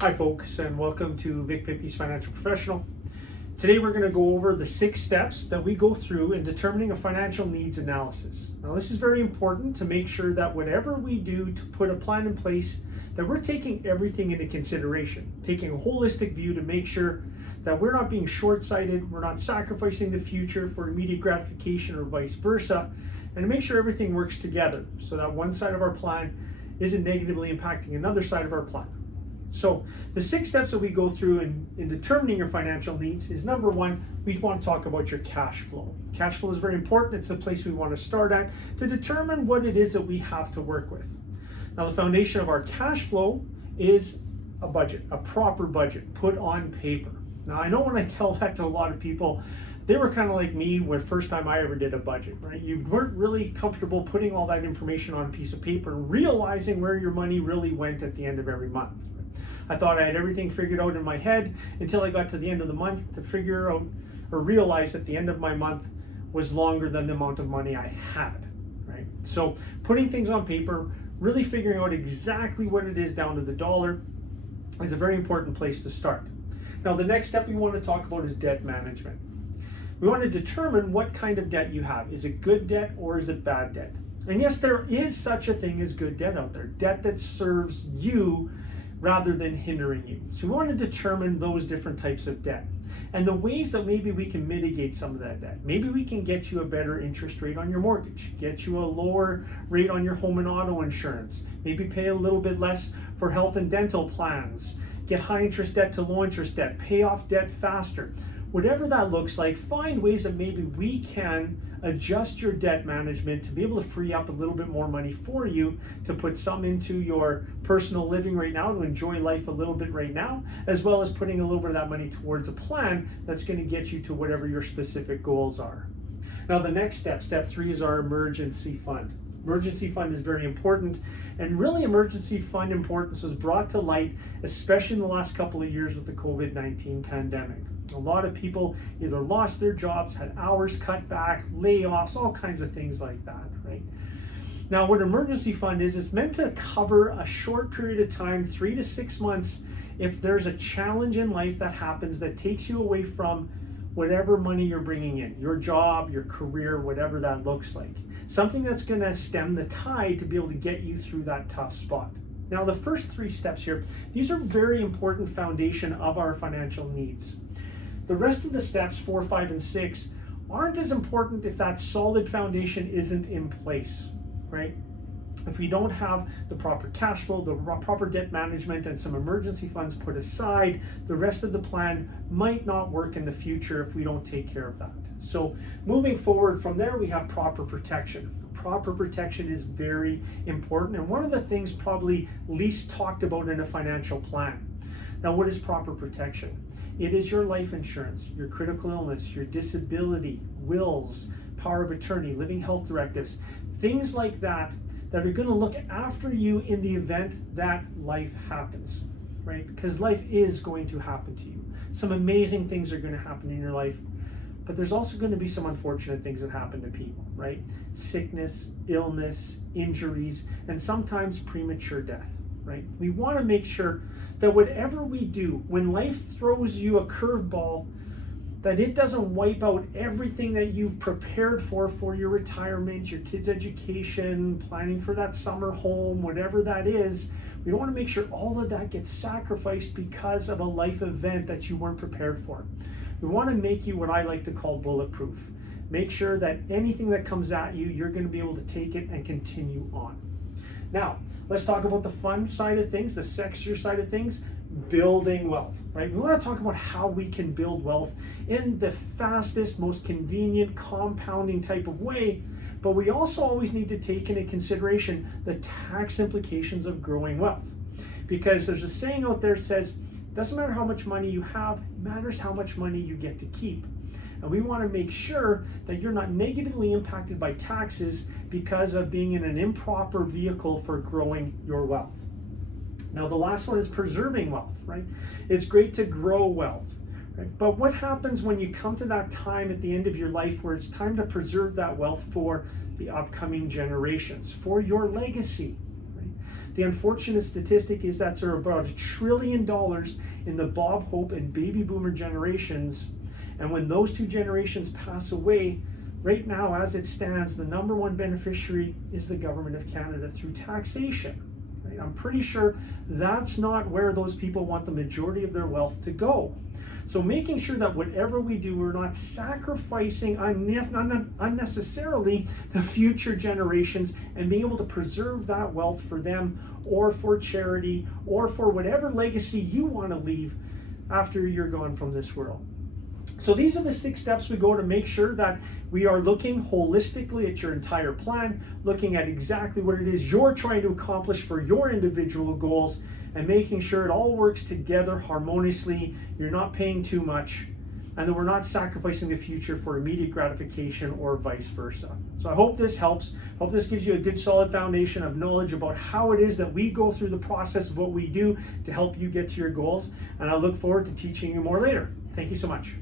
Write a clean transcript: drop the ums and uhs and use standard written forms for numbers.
Hi folks, and welcome to Vic Pippi's Financial Professional. Today we're going to go over the 6 steps that we go through in determining a financial needs analysis. Now this is very important to make sure that whatever we do to put a plan in place, that we're taking everything into consideration, taking a holistic view to make sure that we're not being short-sighted, we're not sacrificing the future for immediate gratification or vice versa, and to make sure everything works together so that one side of our plan isn't negatively impacting another side of our plan. So the 6 steps that we go through in determining your financial needs is number 1, we want to talk about your cash flow. Cash flow is very important. It's the place we want to start at to determine what it is that we have to work with. Now the foundation of our cash flow is a budget, a proper budget put on paper. Now I know when I tell that to a lot of people, they were kind of like me when the first time I ever did a budget, right? You weren't really comfortable putting all that information on a piece of paper and realizing where your money really went at the end of every month. I thought I had everything figured out in my head until I got to the end of the month to figure out or realize that the end of my month was longer than the amount of money I had, right? So putting things on paper, really figuring out exactly what it is down to the dollar is a very important place to start. Now the next step we want to talk about is debt management. We want to determine what kind of debt you have. Is it good debt or is it bad debt? And yes, there is such a thing as good debt out there, debt that serves you rather than hindering you. So we want to determine those different types of debt and the ways that maybe we can mitigate some of that debt. Maybe we can get you a better interest rate on your mortgage, get you a lower rate on your home and auto insurance, maybe pay a little bit less for health and dental plans, get high interest debt to low interest debt, pay off debt faster. Whatever that looks like, find ways that maybe we can adjust your debt management to be able to free up a little bit more money for you to put some into your personal living right now, to enjoy life a little bit right now, as well as putting a little bit of that money towards a plan that's going to get you to whatever your specific goals are. Now the next step, step 3, is our emergency fund. Emergency fund is very important, and really emergency fund importance was brought to light, especially in the last couple of years with the COVID-19 pandemic. A lot of people either lost their jobs, had hours cut back, layoffs, all kinds of things like that, right? Now what emergency fund is, it's meant to cover a short period of time, 3 to 6 months, if there's a challenge in life that happens that takes you away from whatever money you're bringing in, your job, your career, whatever that looks like. Something that's going to stem the tide to be able to get you through that tough spot. Now the first 3 steps here, these are very important foundation of our financial needs. The rest of the steps, 4, 5, and 6, aren't as important if that solid foundation isn't in place, right? If we don't have the proper cash flow, the proper debt management, and some emergency funds put aside, the rest of the plan might not work in the future if we don't take care of that. So moving forward from there, we have proper protection. Proper protection is very important, and one of the things probably least talked about in a financial plan. Now, what is proper protection? It is your life insurance, your critical illness, your disability, wills, power of attorney, living health directives, things like that that are going to look after you in the event that life happens, right? Because life is going to happen to you. Some amazing things are going to happen in your life, but there's also going to be some unfortunate things that happen to people, right? Sickness, illness, injuries, and sometimes premature death, right? We want to make sure that whatever we do, when life throws you a curveball, that it doesn't wipe out everything that you've prepared for your retirement, your kids' education, planning for that summer home, whatever that is. We don't want to make sure all of that gets sacrificed because of a life event that you weren't prepared for. We want to make you what I like to call bulletproof. Make sure that anything that comes at you, you're going to be able to take it and continue on. Now, let's talk about the fun side of things, the sexier side of things, building wealth, right? We want to talk about how we can build wealth in the fastest, most convenient, compounding type of way, but we also always need to take into consideration the tax implications of growing wealth. Because there's a saying out there that says, it doesn't matter how much money you have, it matters how much money you get to keep. And we want to make sure that you're not negatively impacted by taxes because of being in an improper vehicle for growing your wealth. Now, the last one is preserving wealth, right? It's great to grow wealth, right? But what happens when you come to that time at the end of your life where it's time to preserve that wealth for the upcoming generations, for your legacy, right? The unfortunate statistic is that there are about $1 trillion in the Bob Hope and baby boomer generations. And when those two generations pass away, right now, as it stands, the number one beneficiary is the government of Canada through taxation. Right? I'm pretty sure that's not where those people want the majority of their wealth to go. So making sure that whatever we do, we're not sacrificing unnecessarily the future generations, and being able to preserve that wealth for them, or for charity, or for whatever legacy you want to leave after you're gone from this world. So these are the 6 steps we go to make sure that we are looking holistically at your entire plan, looking at exactly what it is you're trying to accomplish for your individual goals, and making sure it all works together harmoniously. You're not paying too much, and that we're not sacrificing the future for immediate gratification or vice versa. So I hope this helps. Hope this gives you a good solid foundation of knowledge about how it is that we go through the process of what we do to help you get to your goals. And I look forward to teaching you more later. Thank you so much.